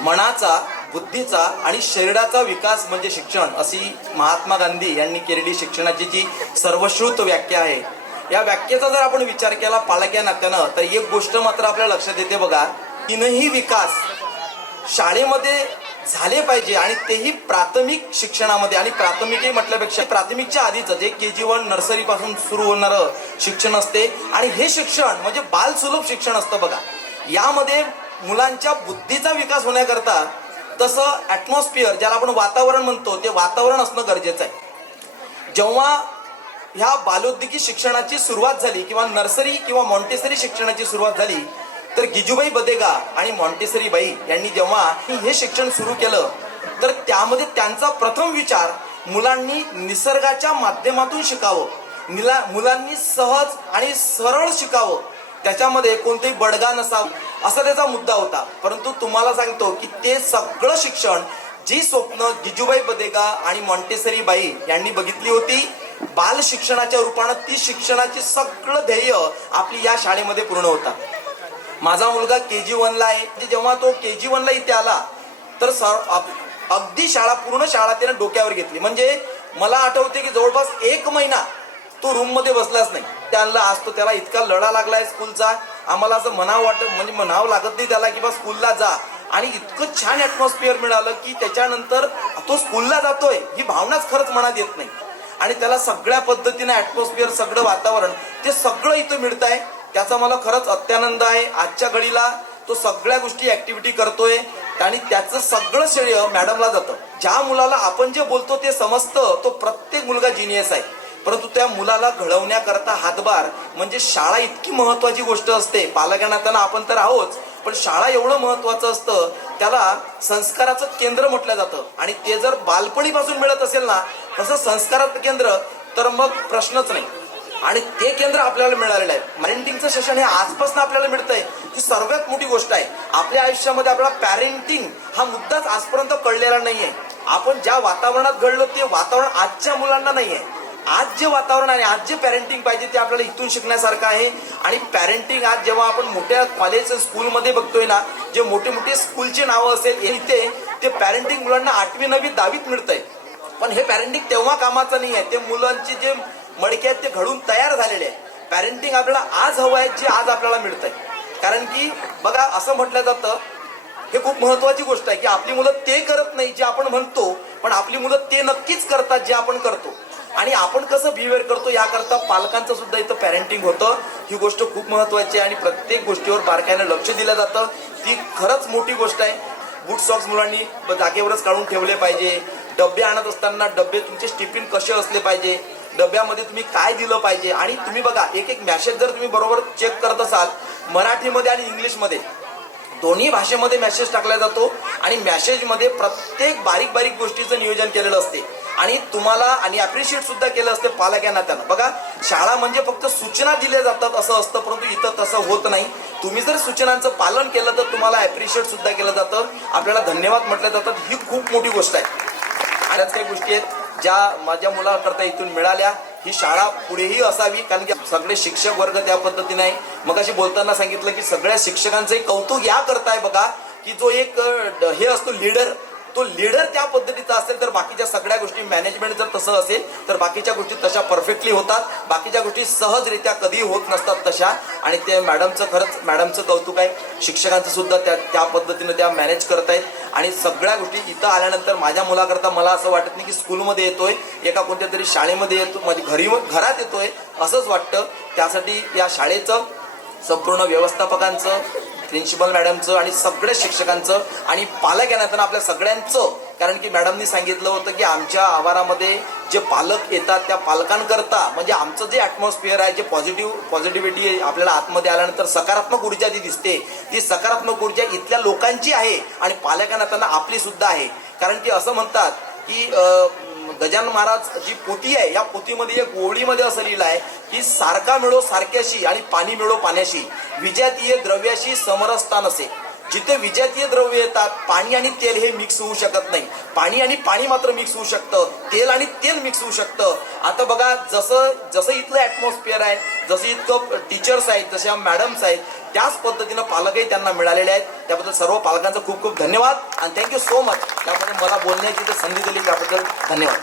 मनाचा, बुद्धीचा आणि शरीराचा विकास म्हणजे शिक्षण, अशी महात्मा गांधी यांनी केलेली शिक्षणाची जी सर्वश्रुत व्याख्या आहे. या व्याख्येचा जर आपण विचार केला पालक नात्यानं, तर एक गोष्ट मात्र आपल्या लक्षात येते बघा, तीनही विकास शाळेमध्ये झाले पाहिजे आणि तेही प्राथमिक शिक्षणामध्ये. आणि प्राथमिक म्हटल्यापेक्षा प्राथमिकच्या आधीच जे KG1 नर्सरी पासून सुरू होणारं शिक्षण असते. आणि हे शिक्षण म्हणजे बालसुलभ शिक्षण असतं बघा. यामध्ये मुलांच्या बुद्धीचा विकास होण्याकरता तसं ॲटमॉस्फिअर, ज्याला आपण वातावरण म्हणतो, ते वातावरण असणं गरजेचं आहे. जेव्हा ह्या बालोद्योगी शिक्षणाची सुरुवात झाली किंवा नर्सरी किंवा मॉन्टेसरी शिक्षणाची सुरुवात झाली, तर गिजूबाई बदेगा आणि मॉन्टेसरी बाई यांनी जेव्हा हे शिक्षण सुरू केलं, तर त्यामध्ये त्यांचा प्रथम विचार मुलांनी निसर्गाच्या माध्यमातून शिकावं, मुलांनी सहज आणि सरळ शिकावं, त्याच्यामध्ये कोणतेही बडगा नसावं, असा त्याचा मुद्दा होता. परंतु तुम्हाला सांगतो की ते सगळं शिक्षण, जी स्वप्न गिजूबाई बदेगा आणि मॉन्टेसरी बाई यांनी बघितली होती, बाल शिक्षणाच्या रूपानं ती शिक्षणाची सगळं ध्येय आपली या शाळेमध्ये पूर्ण होता. माझा मुलगा KG1ला आहे. जेव्हा तो KG1ला इथे आला, तर अगदी पूर्ण शाळा त्याने डोक्यावर घेतली. म्हणजे मला आठवते की जवळपास 1 महिना तो रूम मध्ये बसलाच नाही. त्यांना आज तो त्याला इतका लढा लागलाय स्कूलचा, आम्हाला असं म्हणावं लागत नाही त्याला की बा स्कूलला जा. आणि इतकं छान ॲटमॉस्फिअर मिळालं की त्याच्यानंतर तो स्कूलला जातोय ही भावनाच खरंच मनात येत नाही. आणि त्याला सगळ्या पद्धतीने ॲटमॉस्फिअर, सगळं वातावरण, ते सगळं इथं मिळत आहे. त्याचा मला खरंच अत्यानंद आहे. आजच्या घडीला तो सगळ्या गोष्टी ऍक्टिव्हिटी करतोय आणि त्याचं सगळं श्रेय मॅडमला जातं. ज्या मुलाला आपण जे बोलतो ते समजतं, तो प्रत्येक मुलगा जिनियस आहे. परंतु त्या मुलाला घडवण्याकरता हातभार म्हणजे शाळा इतकी महत्वाची गोष्ट असते. पालकांना आपण तर आहोत, पण शाळा एवढं महत्वाचं असतं, त्याला संस्काराचं केंद्र म्हटलं जातं. आणि ते जर बालपणीपासून मिळत असेल ना तसं संस्काराचं केंद्र, तर मग प्रश्नच नाही. आणि ते केंद्र आपल्याला मिळालेलं आहे. पॅरेंटिंगचं सेशन हे आजपासून आपल्याला मिळतंय, ही सर्वात मोठी गोष्ट आहे. आपल्या आयुष्यामध्ये आपल्याला पॅरेंटिंग हा मुद्दाच आजपर्यंत कळलेला नाहीये. आपण ज्या वातावरणात घडलो ते वातावरण आजच्या मुलांना नाहीये. आज जे वातावरण आहे, आज जे पॅरेंटिंग पाहिजे ते आपल्याला इथून शिकण्यासारखं आहे. आणि पॅरेंटिंग आज जेव्हा आपण मोठ्या कॉलेज स्कूलमध्ये बघतोय ना, जे मोठे मोठे स्कूलची नावं असेल इथे, ते पॅरेंटिंग मुलांना 8वी 9वी 10वीत मिळतंय. पण हे पॅरेंटिंग तेव्हा कामाचं नाही आहे. ते मुलांची जे मडके आहेत ते घडून तयार झालेले आहे. पॅरेंटिंग आपल्याला आज हवं आहे, जे आज आपल्याला मिळतंय. कारण की बघा, असं म्हटलं जातं, हे खूप महत्वाची गोष्ट आहे की आपली मुलं ते करत नाही जे आपण म्हणतो, पण आपली मुलं ते नक्कीच करतात जे आपण करतो. आणि आपण कसं बिहेवियर करतो याकरता पालकांचं सुद्धा इथं पॅरेंटिंग होतं. ही गोष्ट खूप महत्वाची आहे आणि प्रत्येक गोष्टीवर बारकाईने लक्ष दिलं जातं. ती खरंच मोठी गोष्ट आहे. बूट सॉक्स मुलांनी जागेवरच काढून ठेवले पाहिजे. डबे आणत असताना डबे तुमचे टिफिन कसे असले पाहिजे, डब्यामध्ये तुम्ही काय दिलं पाहिजे. आणि तुम्ही बघा, एक मेसेज जर तुम्ही बरोबर चेक करत असाल, मराठीमध्ये आणि इंग्लिशमध्ये दोन्ही भाषेमध्ये मेसेज टाकला जातो. आणि मेसेजमध्ये प्रत्येक बारीक बारीक गोष्टीचं नियोजन केलेलं असते. आणि तुम्हाला आणि अप्रिशिएट सुद्धा केलं असते पालक या नात्यानं. बघा, शाळा म्हणजे फक्त सूचना दिल्या जातात असं असतं, परंतु इथं तसं होत नाही. तुम्ही जर सूचनांचं पालन केलं तर तुम्हाला अप्रिशिएट सुद्धा केलं जातं, आपल्याला धन्यवाद म्हटले जातात. ही खूप मोठी गोष्ट आहे. आणि काही गोष्टी आहेत ज्या माझ्या मुलाकरता इथून मिळाल्या. ही शाळा पुढेही असावी, कारण की सगळे शिक्षक वर्ग त्या पद्धतीने आहे. मग अशी बोलताना सांगितलं की सगळ्या शिक्षकांचं कौतुक या करताय बघा, की जो एक हे असतो लीडर, तो लीडर त्या पद्धतीचा असेल तर बाकीच्या सगळ्या गोष्टी, मॅनेजमेंट जर तसं असेल तर बाकीच्या गोष्टी तशा परफेक्टली होतात. बाकीच्या गोष्टी सहजरित्या कधीही होत नसतात तशा. आणि ते मॅडमचं कौतुक आहे. शिक्षकांचं सुद्धा त्या पद्धतीने त्या मॅनेज करतायत. आणि सगळ्या गोष्टी इथं आल्यानंतर माझ्या मुलाकरता मला असं वाटत नाही की स्कूलमध्ये येतोय, एका कोणत्या तरी शाळेमध्ये येतो, म्हणजे घरात येतोय असंच वाटतं. त्यासाठी या शाळेचं संपूर्ण व्यवस्थापकांचं, प्रिन्सिपल मॅडमचं आणि सगळ्या शिक्षकांचं आणि पालक येण्यात आपल्या सगळ्यांचं, कारण की मॅडमनी सांगितलं होतं की आमच्या आवारामध्ये जे पालक येतात त्या पालकांकरता, म्हणजे आमचं जे ॲटमॉस्फिअर आहे, जे पॉझिटिव्हिटी आपल्याला आतमध्ये आल्यानंतर सकारात्मक ऊर्जा जी दिसते, ती सकारात्मक ऊर्जा इथल्या लोकांची आहे आणि पालकांना त्यांना आपली सुद्धा आहे. कारण की असं म्हणतात की गजानन महाराज जी पोथी आहे, या पोथीमध्ये एक ओळीमध्ये असं लिहिलं आहे की सारखा मिळो सारख्याशी आणि पाणी मिळो पाण्याशी, विजयात ये द्रव्याशी समरसता नसे. जिथे विजातीय द्रव्य येतात, पाणी आणि तेल हे मिक्स होऊ शकत नाही. पाणी आणि पाणी मात्र मिक्स होऊ शकतं, तेल आणि तेल मिक्स होऊ शकतं. आता बघा, जसं जसं इथलं ऍटमॉस्फिअर आहे, जसं इतकं टीचर्स आहेत, जशा मॅडम्स आहेत, त्याच पद्धतीनं पालकही त्यांना मिळालेले आहेत. त्याबद्दल सर्व पालकांचा खूप खूप धन्यवाद आणि थँक्यू सो मच. त्याबद्दल मला बोलण्याची संधी दिली त्याबद्दल धन्यवाद.